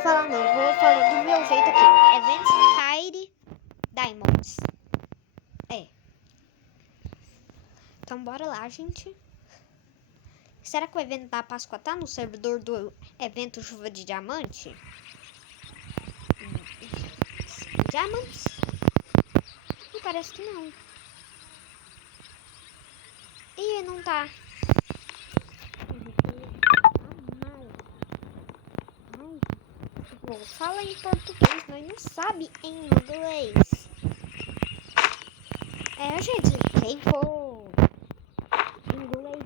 vai falar não, vou falar do meu jeito aqui. Events Hide Diamonds. Então bora lá, gente. Será que o evento da Páscoa tá no servidor do evento Chuva de Diamante? Diamonds? Me parece que não. Ih, não tá. Fala em português, mas não sabe em inglês. Gente, quem for inglês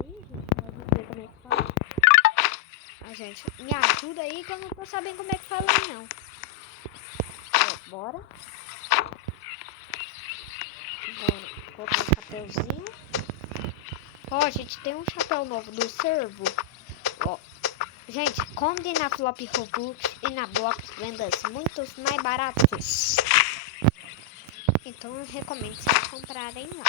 aí, gente, pra ver como é que fala. Gente, me ajuda aí que eu não tô sabendo como é que fala aí, não. Bora. Colocar um chapéuzinho. Gente, tem um chapéu novo do servo. Gente, compre na Flop Robux e na Blocks vendas muitos mais baratos. Então eu recomendo vocês comprarem lá.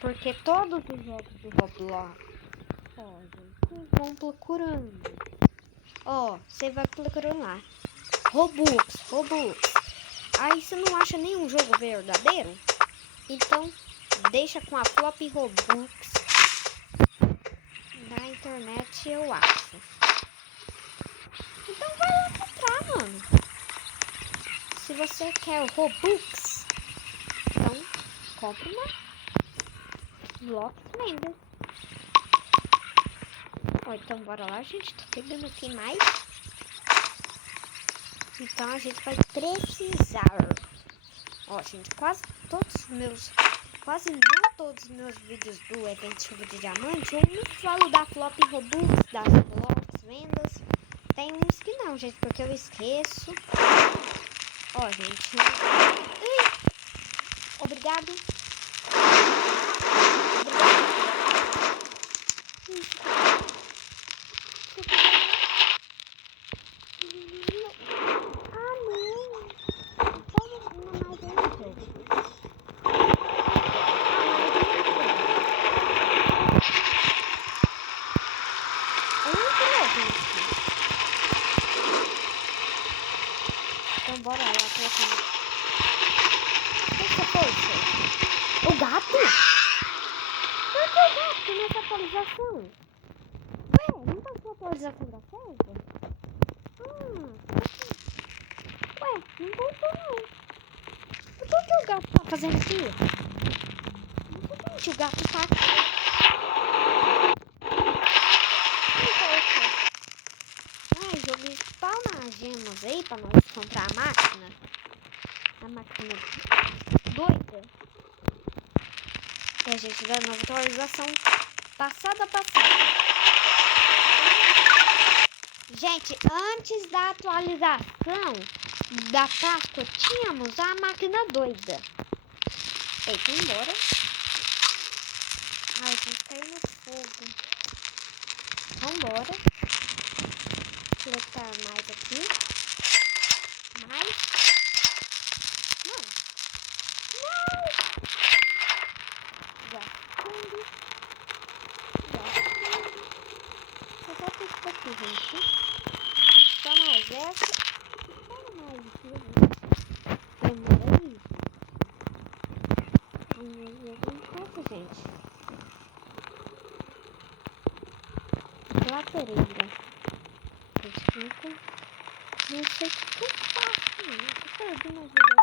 Porque todos os jogos do Roblox, vocês vão procurando. Você vai procurando lá. Robux. Aí você não acha nenhum jogo verdadeiro? Então deixa com a Flop Robux. Na internet eu acho. Então vai lá comprar, mano. Se você quer o Robux, então compre uma Blocks Vendors. Então bora lá, gente. Tô pegando aqui mais. Então a gente vai precisar. Gente, quase não todos os meus vídeos do evento Chuva de Diamante, eu não falo da Flop Robux, das Blocks Vendas. Tem uns que não, gente, porque eu esqueço. Gente. Obrigado. Então bora lá colocar. O que foi, gente? O gato? Por que o gato nessa atualização? Não passou a atualização da selva? Não voltou não. Por que o gato tá fazendo aqui? Gente, o gato tá aqui. Joguei spawn nas gemas aí pra nós comprar a máquina. A máquina doida. Gente, da nova atualização passada. Gente, antes da atualização da Páscoa, tínhamos a máquina doida. Eita, embora. Gente, caiu no fogo. Vambora. Coletar mais aqui. Mais. Não. Gastando. Só tem isso aqui, gente. Só mais essa. Só mais aqui, gente. Demora isso. Gente. Latereira. Não sei o que eu faço, eu perdi uma vida.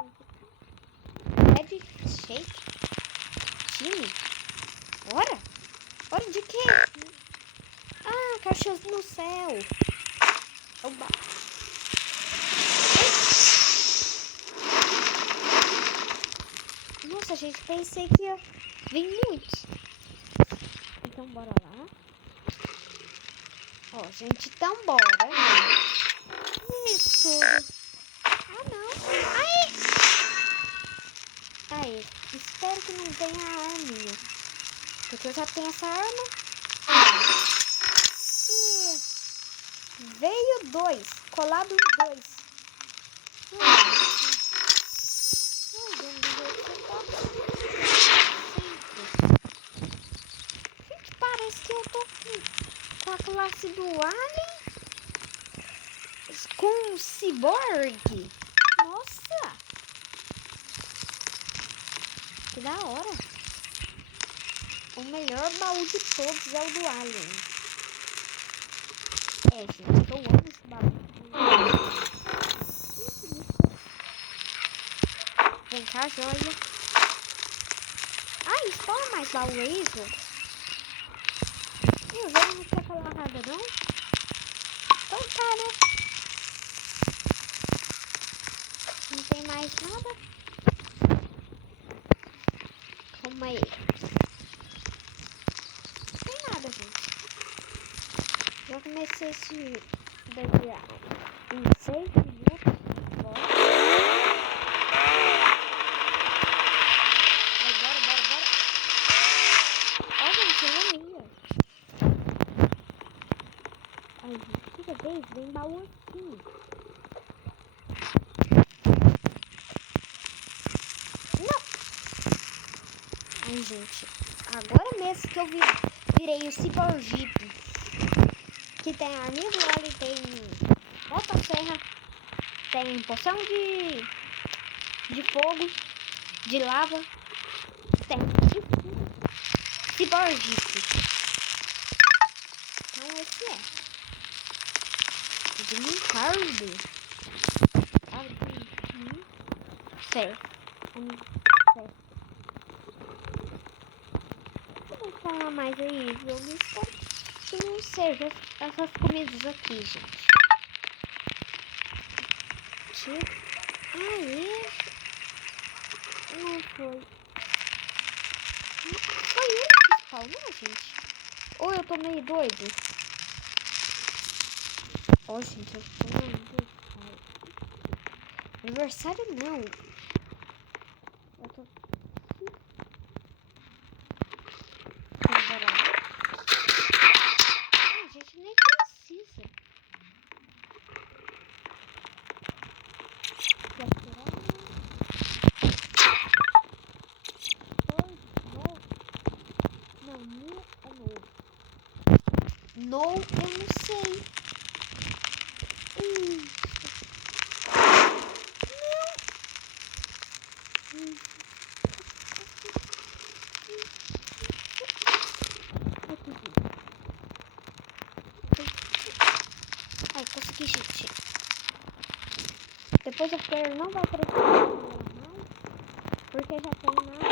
Red Shake? Time? Hora de quê? Cachorro no céu. Oba. Nossa, gente, pensei que ia vir muitos. Então bora lá. Gente, então bora. Isso. Não. Aí, espero que não tenha arminha. Porque eu já tenho essa arma. Veio 2. Colado 2. Gente, parece que eu tô com a classe do Alien com um ciborgue. Nossa! Que da hora. O melhor baú de todos é o do Alien. É, gente, eu amo esse baú. Vem cá, joia. Ah, espalha mais baú, é isso? Eu não quer falar nada, não? Então tá, né? Não tem mais nada? Calma aí. Não tem nada, gente. Já comecei esse daqui em 6 minutos. Bora. Bora. Ó, gente, eu amei. Ai, toda vez vem baú assim. Não! Ai, gente, agora mesmo que eu virei o Cyborjeep. Que tem arminha do óleo, tem motosserra, tem poção de fogo, de lava, tem Cyborjeep. Então esse é. De mim, Harvey. Certo. Vou falar mais aí, jogo. Espero que não seja essas comidas aqui, gente. Aí. Não foi. Foi ele que spawnou, gente? Ou eu tô meio doido? Ó, gente, eu tô meio doido. Aniversário não. Eu tô... Bora lá. A gente nem precisa. Não, eu não sei. Ai, consegui, gente. Depois o player não vai precisar mais, porque já tem nada.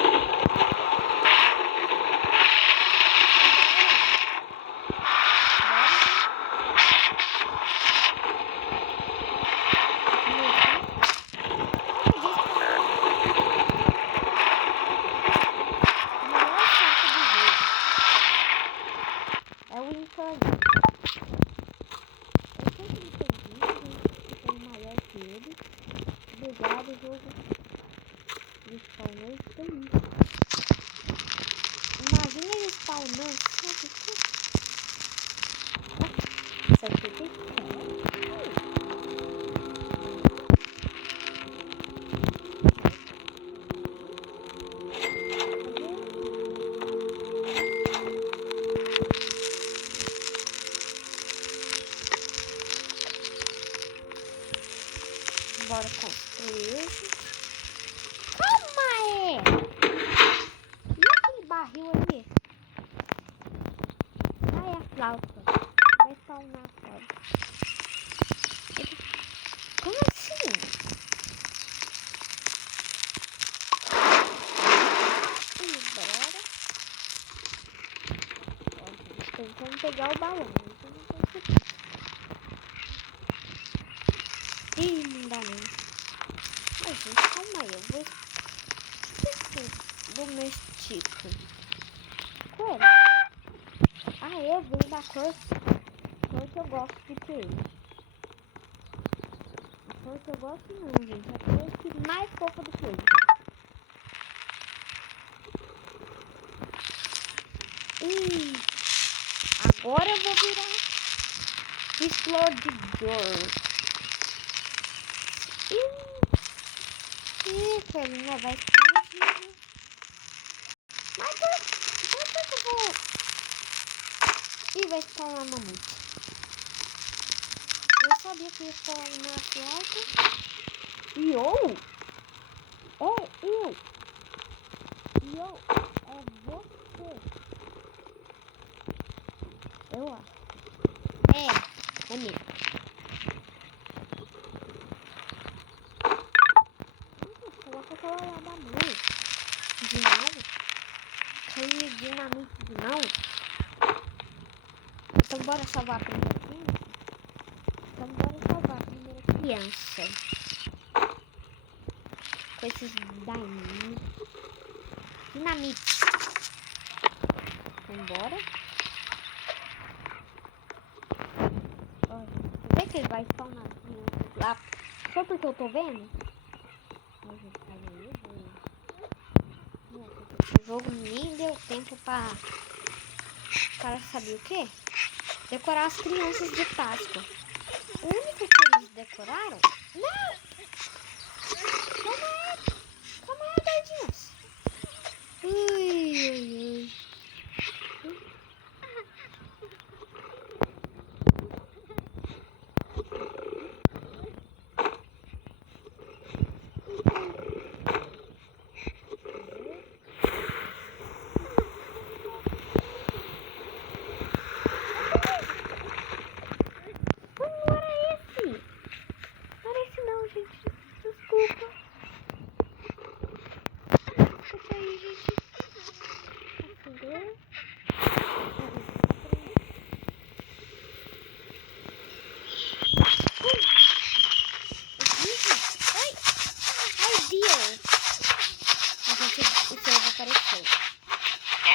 É o encanto. Eu sempre entendi que tem maior que ele. Obrigado, jogo. Ele spawnou feliz. Imagina ele spawnando. Sabe o que? Isso aqui tem que bora construir. Calma aí! E aquele barril ali? Ai, a flauta. Vai spawnar a flauta. Como assim? Bora. Ó, gente, tentando pegar o balão. Então não consegui. Ih, não dá não. Ai, gente, calma aí. Eu vou... Domestico. Como? Ah, eu vim da cor que eu gosto de peixe. A cor que eu gosto não, gente. A cor que mais fofa do peixe. Agora eu vou virar explodidor. Isso, ele não vai explodir. Mas por que eu vou... E vai spawnar mamute. Eu sabia que ia spawnar uma flauta. E eu? É eu. E eu? É você. Eu acho. É mesmo. Coloca aquela lá da mãe. De novo. Caiu dinamite de novo. Então bora salvar a primeira criança. Então bora salvar a primeira criança. Com esses dinamite. Vambora. Vê que ele vai spawnar as crianças lá. Só porque eu tô vendo? Mas esse jogo nem deu tempo para saber o que? Decorar as crianças de Páscoa. O único que eles decoraram? Não! Calma aí, doidinhos. Ui.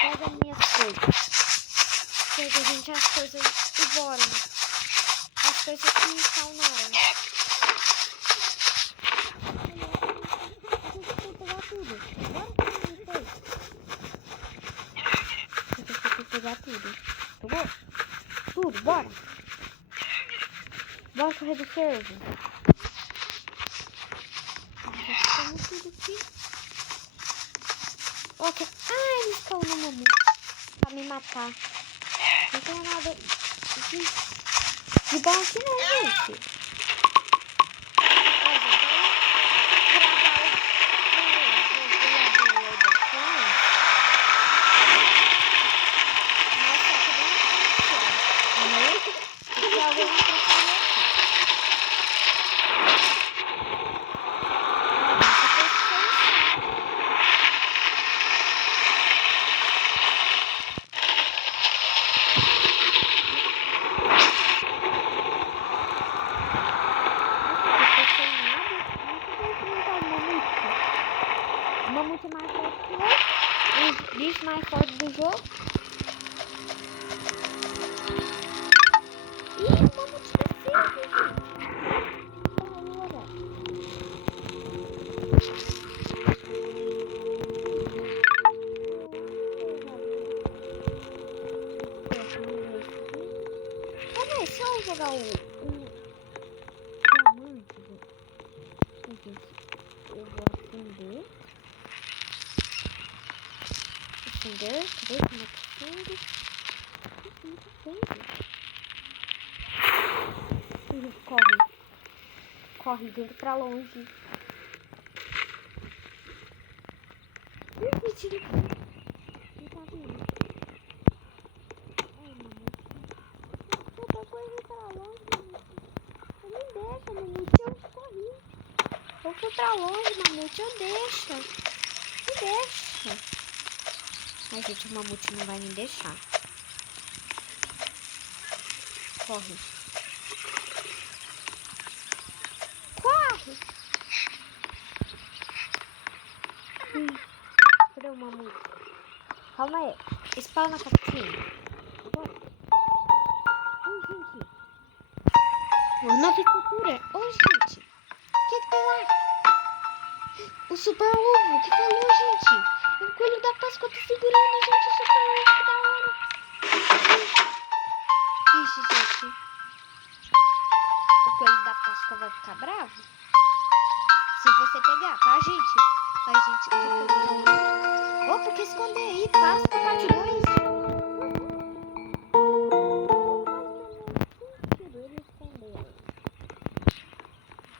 Pega as minhas coisas. Pega, gente, as coisas e bora. As coisas que me spawnaram. A gente tem que pegar tudo. Bora que eu sei. A gente tem que pegar tudo. Tá bom? Tudo, bora. Bora correr do servo. Vamos tudo aqui. Ok. Ah, eles estão no mamute. Pra me matar. Não tem nada de bom aqui não, gente. O mamute mais forte que eu. Os bichos mais fortes do jogo. Ih, o mamute desceu, gente. Calma aí, se eu jogar o diamante, gente, eu vou acender. Acender, cadê? Como é que acende? Corre dentro pra longe. Mentira. Não tá vindo. Ai, mamute. Eu tô correndo pra longe, mamute. Você não deixa, mamute. Eu corri. Eu fui pra longe, mamute. Eu deixo. Me deixa. Ai, gente, o mamute não vai me deixar. Corre. Corre! Cadê o mamute? Calma aí. Spawna a caixinha. Bora. Oi, gente. Nova cultura. Oi, gente. O que tem lá? O super ovo. Que falou, gente? O coelho da Páscoa tá segurando, gente. O super ovo. Que da hora. Ixi, gente. O coelho da Páscoa vai ficar bravo? Se você pegar, tá, gente? A gente fica... Opa, que esconder aí? Páscoa, parte 2.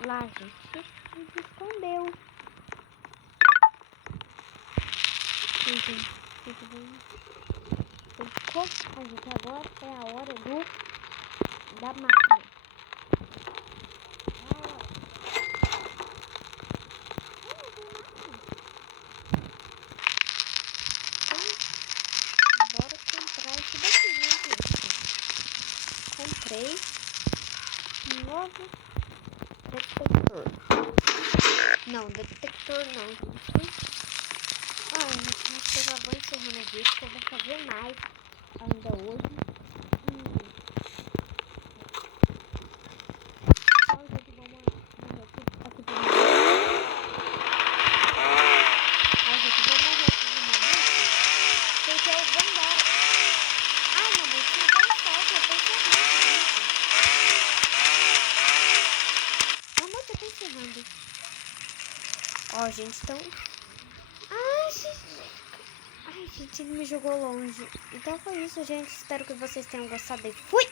lá, gente. Ele escondeu. Gente, ficou. A gente, agora é a hora da máquina. Bora comprar isso daqui, né, gente? Comprei um novo detector. Não, detector não, gente. Ai, acho que eu já vou encerrando o vídeo, que eu vou fazer mais ainda hoje. Então, gente, vamos morrer aqui de novo. Ai, gente, vou morrer aqui de novo. Porque eu vou embora. Ai, meu Deus, que deu certo, eu tô encerrando. Meu amor, eu tô encerrando. Ó, gente, então... Ai, gente, ele me jogou longe. Então foi isso, gente. Espero que vocês tenham gostado e fui!